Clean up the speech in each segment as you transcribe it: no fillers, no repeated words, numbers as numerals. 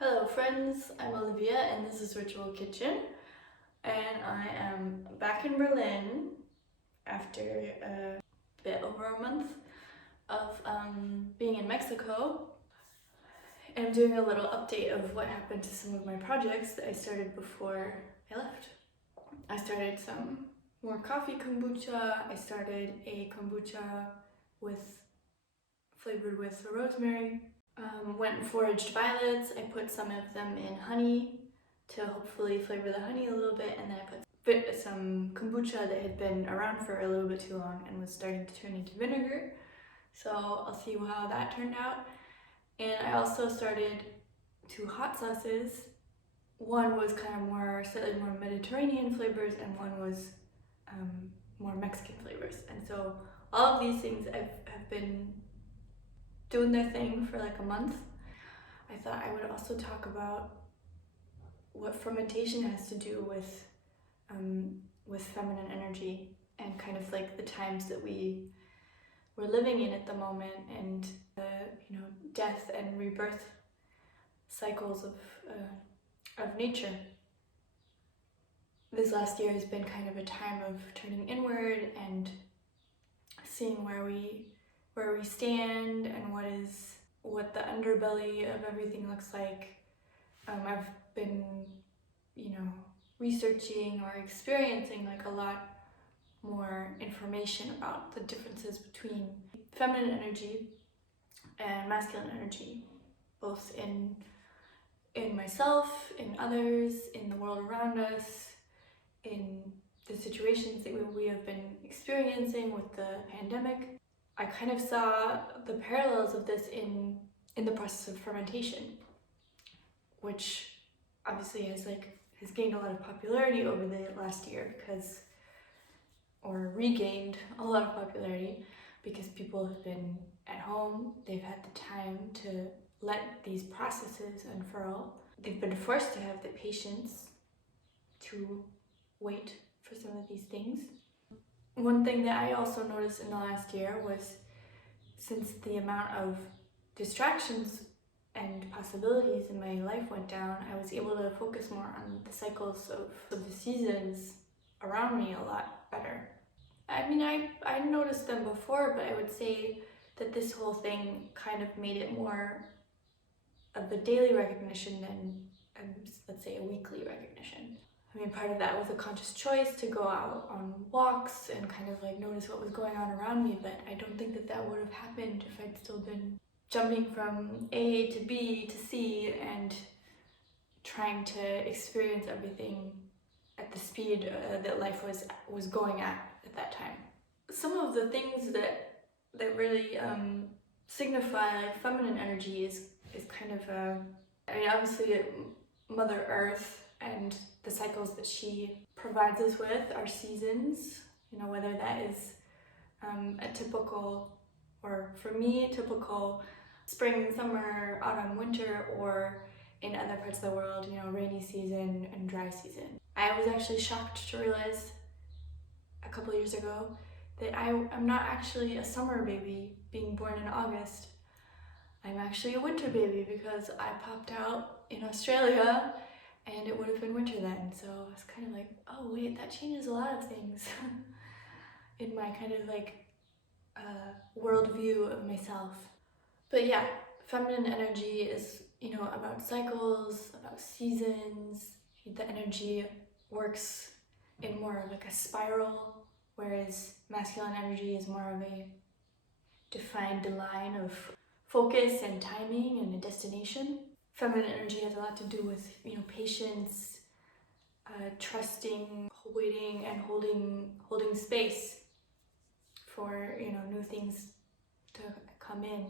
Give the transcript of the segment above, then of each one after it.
Hello friends, I'm Olivia and this is Ritual Kitchen, and I am back in Berlin after a bit over a month of being in Mexico, and I'm doing a little update of what happened to some of my projects that I started before I left. I started some more coffee kombucha. I started a kombucha flavored with rosemary. Went and foraged violets. I put some of them in honey to hopefully flavor the honey a little bit, and then I put some kombucha that had been around for a little bit too long and was starting to turn into vinegar. So I'll see how that turned out. And I also started 2 hot sauces. One was kind of slightly more Mediterranean flavors, and one was more Mexican flavors. And so all of these things have been doing their thing for like a month. I thought I would also talk about what fermentation has to do with feminine energy and kind of like the times that we're living in at the moment, and the death and rebirth cycles of nature. This last year has been kind of a time of turning inward and seeing where we stand and what the underbelly of everything looks like. I've been, researching or experiencing like a lot more information about the differences between feminine energy and masculine energy, both in myself, in others, in the world around us, in the situations that we have been experiencing with the pandemic. I kind of saw the parallels of this in the process of fermentation, which obviously has gained a lot of popularity over the last year or regained a lot of popularity because people have been at home. They've had the time to let these processes unfurl. They've been forced to have the patience to wait for some of these things. One thing that I also noticed in the last year was, since the amount of distractions and possibilities in my life went down, I was able to focus more on the cycles of the seasons around me a lot better. I mean, I noticed them before, but I would say that this whole thing kind of made it more of a daily recognition than, let's say, a weekly recognition. I mean, part of that was a conscious choice to go out on walks and kind of like notice what was going on around me, but I don't think that would have happened if I'd still been jumping from A to B to C and trying to experience everything at the speed that life was going at that time. Some of the things that really signify like feminine energy is kind of obviously Mother Earth and the cycles that she provides us with, our seasons, whether that is a typical, or for me, typical spring, summer, autumn, winter, or in other parts of the world, rainy season and dry season. I was actually shocked to realize a couple years ago that I'm not actually a summer baby being born in August. I'm actually a winter baby because I popped out in Australia and it would have been winter then. So I was kind of like, oh wait, that changes a lot of things in my kind of like worldview of myself. But yeah, feminine energy is, about cycles, about seasons. The energy works in more of like a spiral, whereas masculine energy is more of a defined line of focus and timing and a destination. Feminine energy has a lot to do with, patience, trusting, waiting, and holding space for, new things to come in.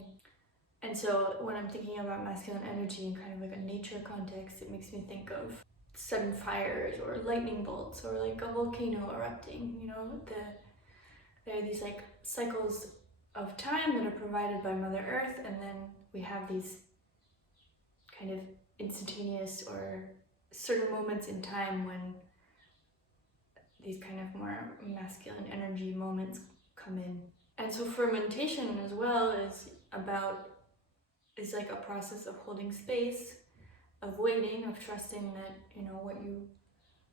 And so when I'm thinking about masculine energy in kind of like a nature context, it makes me think of sudden fires or lightning bolts or like a volcano erupting. There are these like cycles of time that are provided by Mother Earth, and then we have these kind of instantaneous or certain moments in time when these kind of more masculine energy moments come in. And so fermentation as well is like a process of holding space waiting, of trusting that, you know,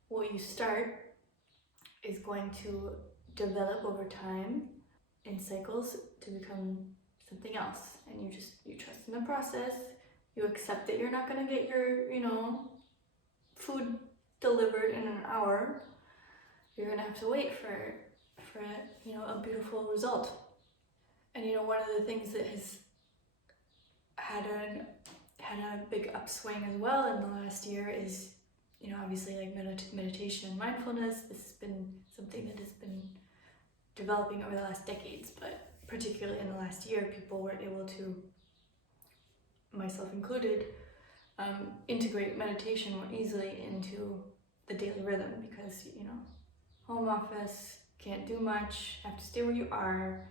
what you start is going to develop over time in cycles to become something else. And you trust in the process. You accept that you're not going to get your, you know, food delivered in an hour. You're going to have to wait for you know, a beautiful result. And you know, one of the things that has had a big upswing as well in the last year is, you know, obviously like meditation and mindfulness. This has been something that has been developing over the last decades, but particularly in the last year, people were able to, myself included, integrate meditation more easily into the daily rhythm, because, you know, home office, can't do much, have to stay where you are.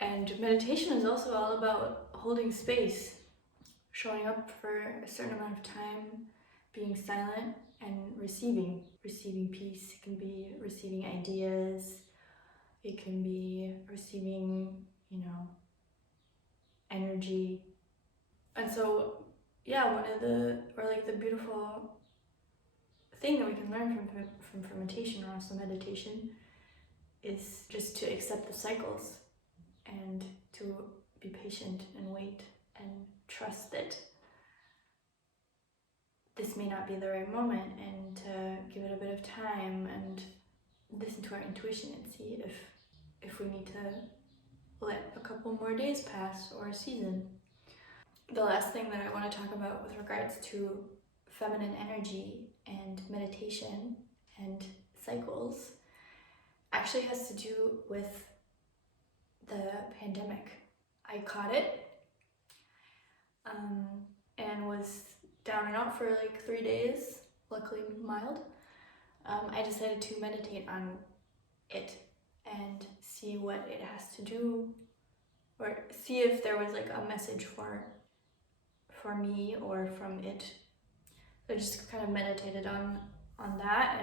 And meditation is also all about holding space, showing up for a certain amount of time, being silent and receiving peace. It can be receiving ideas, it can be receiving, you know, energy. And so, yeah, one of the beautiful thing that we can learn from fermentation, or also meditation, is just to accept the cycles and to be patient and wait and trust that this may not be the right moment, and to give it a bit of time and listen to our intuition and see if we need to let a couple more days pass, or a season. The last thing that I want to talk about with regards to feminine energy and meditation and cycles actually has to do with the pandemic. I caught it and was down and out for like 3 days, luckily mild. I decided to meditate on it and see what it has to do, or see if there was like a message for me or from it. So I just kind of meditated on that,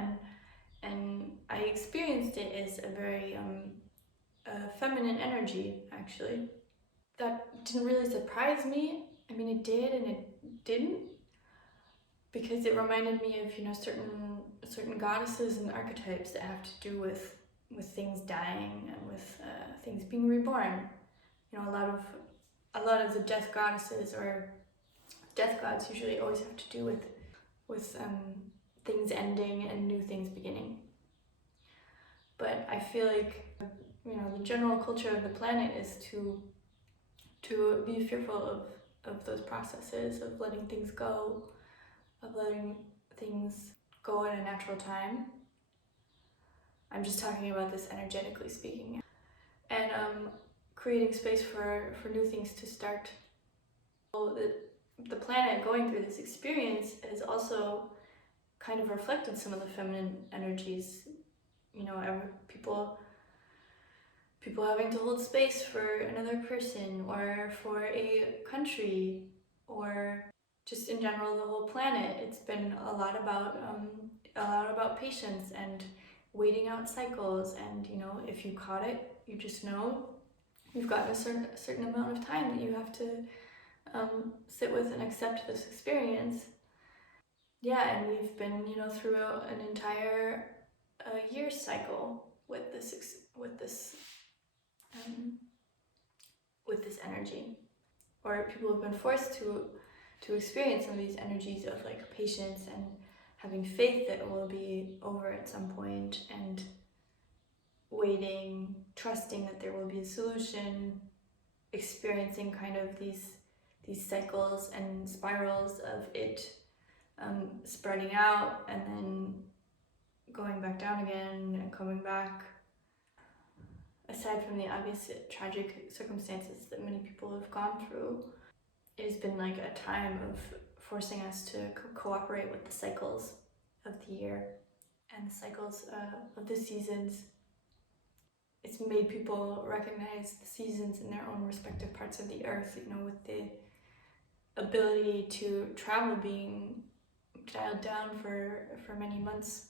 and I experienced it as a very feminine energy, actually. That didn't really surprise me. I mean, it did and it didn't, because it reminded me of, you know, certain goddesses and archetypes that have to do with things dying and with things being reborn. You know, a lot of the death goddesses or death gods usually always have to do with things ending and new things beginning. But I feel like, you know, the general culture of the planet is to be fearful of those processes, of letting things go, of letting things go at a natural time. I'm just talking about this energetically speaking. And creating space for new things to start. Well, the planet going through this experience has also kind of reflected some of the feminine energies. You know, people having to hold space for another person, or for a country, or just in general the whole planet. It's been a lot about patience and waiting out cycles. And, you know, if you caught it, you just know you've got a certain amount of time that you have to sit with and accept this experience. Yeah, and we've been, you know, through an entire year cycle with this energy, or people have been forced to experience some of these energies of like patience and having faith that it will be over at some point, and waiting, trusting that there will be a solution, experiencing kind of these cycles and spirals of it spreading out and then going back down again and coming back. Aside from the obvious tragic circumstances that many people have gone through, it has been like a time of forcing us to cooperate with the cycles of the year and the cycles of the seasons. It's made people recognize the seasons in their own respective parts of the earth, you know, with the ability to travel being dialed down for many months.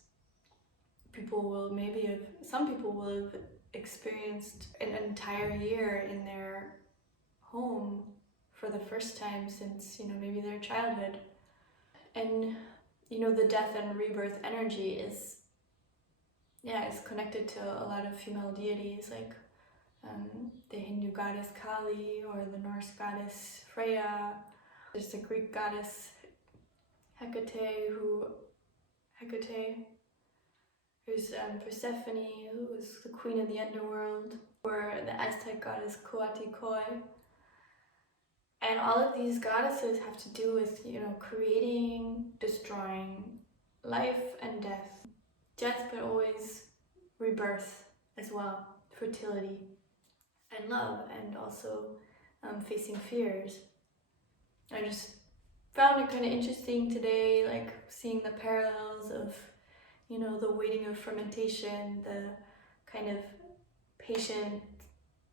Some people will have experienced an entire year in their home for the first time since, you know, maybe their childhood. And you know, the death and rebirth energy is connected to a lot of female deities, like the Hindu goddess Kali or the Norse goddess Freya. There's the Greek goddess Hecate. There's Persephone, who was the queen of the underworld, or the Aztec goddess Coatlicue. And all of these goddesses have to do with, you know, creating, destroying, life and death, but always rebirth as well, fertility and love, and also facing fears. I just found it kind of interesting today, like seeing the parallels of, you know, the waiting of fermentation, the kind of patient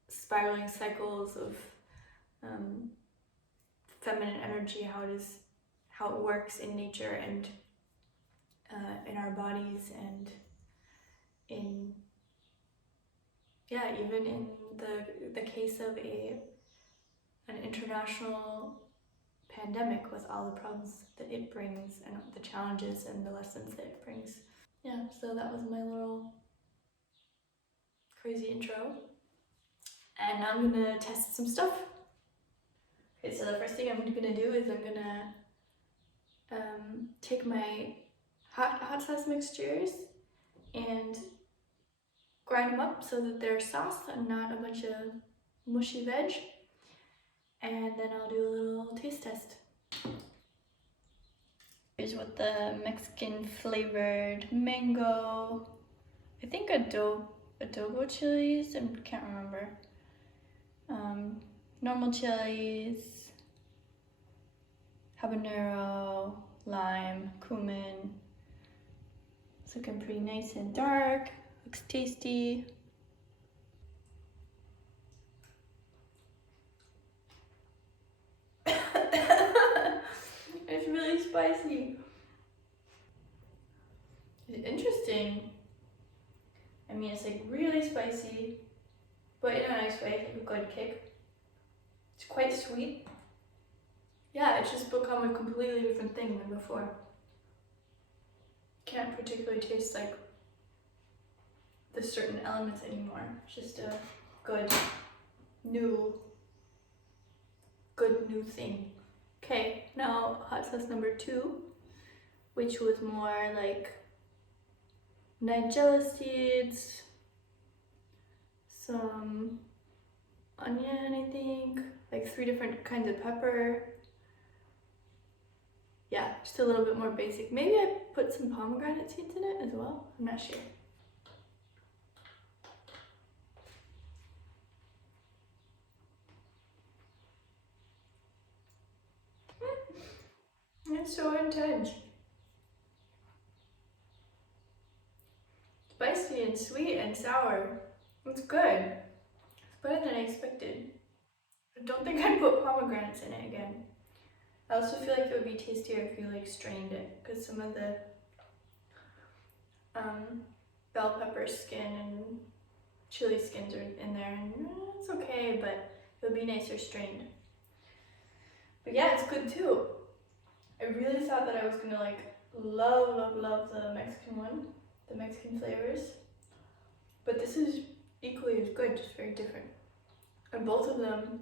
spiraling cycles of feminine energy, how it works in nature and in our bodies, and even in the case of an international pandemic, with all the problems that it brings and the challenges and the lessons that it brings. Yeah, so that was my little crazy intro. And now I'm gonna test some stuff. Okay, so the first thing I'm gonna do is I'm gonna take my hot sauce mixtures and grind them up so that they're sauce and not a bunch of mushy veg. And then I'll do a little taste test. Here's what the Mexican flavored mango, I think adobo chilies, I can't remember. Normal chilies, habanero, lime, cumin. It's looking pretty nice and dark, looks tasty. It's really spicy. It's interesting. I mean, it's like really spicy, but in a nice way, like a good kick. It's quite sweet. Yeah, it's just become a completely different thing than before. Can't particularly taste like the certain elements anymore. It's just a good new thing. Okay, now hot sauce number 2, which was more like nigella seeds, some onion, I think, like 3 different kinds of pepper. Yeah, just a little bit more basic. Maybe I put some pomegranate seeds in it as well. I'm not sure. It's so intense. Spicy and sweet and sour. It's good. It's better than I expected. I don't think I'd put pomegranates in it again. I also feel like it would be tastier if you like strained it, because some of the bell pepper skin and chili skins are in there, and it's okay, but it would be nicer strained. But yeah, it's good too. I really thought that I was gonna like love the Mexican one, the Mexican flavors, but this is equally as good, just very different. And both of them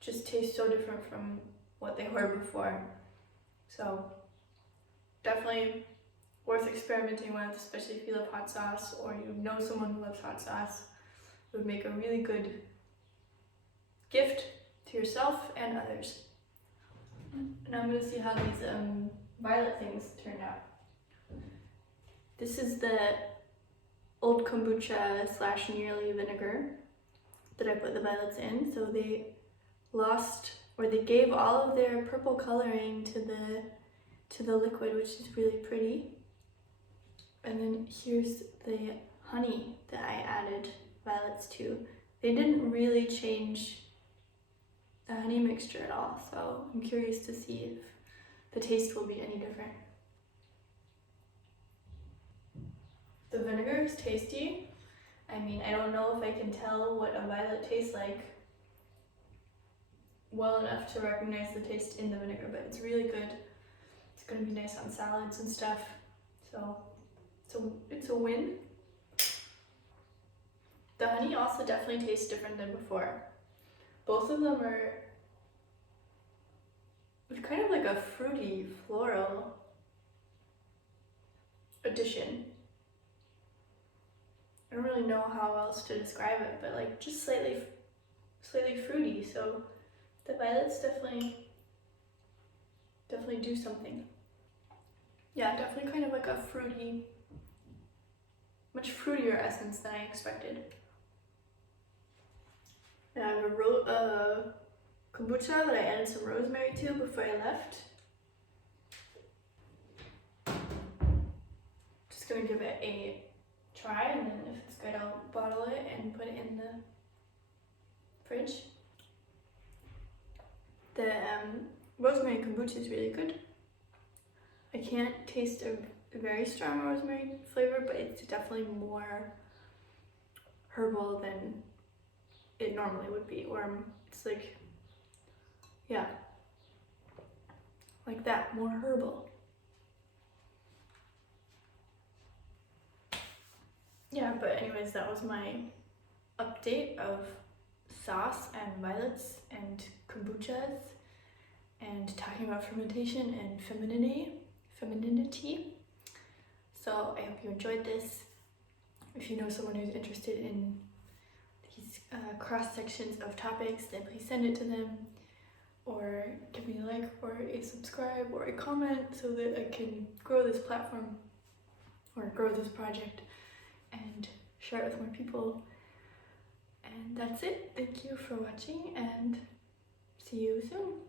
just taste so different from what they were before. So definitely worth experimenting with, especially if you love hot sauce or you know someone who loves hot sauce. It would make a really good gift to yourself and others. And I'm gonna see how these violet things turned out. This is the old kombucha / nearly vinegar that I put the violets in. So they gave all of their purple coloring to the liquid, which is really pretty. And then here's the honey that I added violets to. They didn't really change the honey mixture at all, so I'm curious to see if the taste will be any different. The vinegar is tasty. I mean, I don't know if I can tell what a violet tastes like well enough to recognize the taste in the vinegar, but it's really good. It's It's gonna be nice on salads and stuff. So it's a win. The honey also definitely tastes different than before. Both of them are kind of like a fruity, floral addition. I don't really know how else to describe it, but like just slightly fruity. So the violets definitely do something. Yeah, definitely kind of like a fruity, much fruitier essence than I expected. And I have a kombucha that I added some rosemary to before I left. Just gonna give it a try, and then if it's good, I'll bottle it and put it in the fridge. The rosemary kombucha is really good. I can't taste a very strong rosemary flavor, but it's definitely more herbal than it normally would be, or it's like, yeah, like that, more herbal. Yeah, but anyways, that was my update of sauce and violets and kombuchas and talking about fermentation and femininity. So I hope you enjoyed this. If you know someone who's interested in these cross sections of topics, then please send it to them, or give me a like or a subscribe or a comment so that I can grow this platform or grow this project and share it with more people. And that's it. Thank you for watching, and see you soon.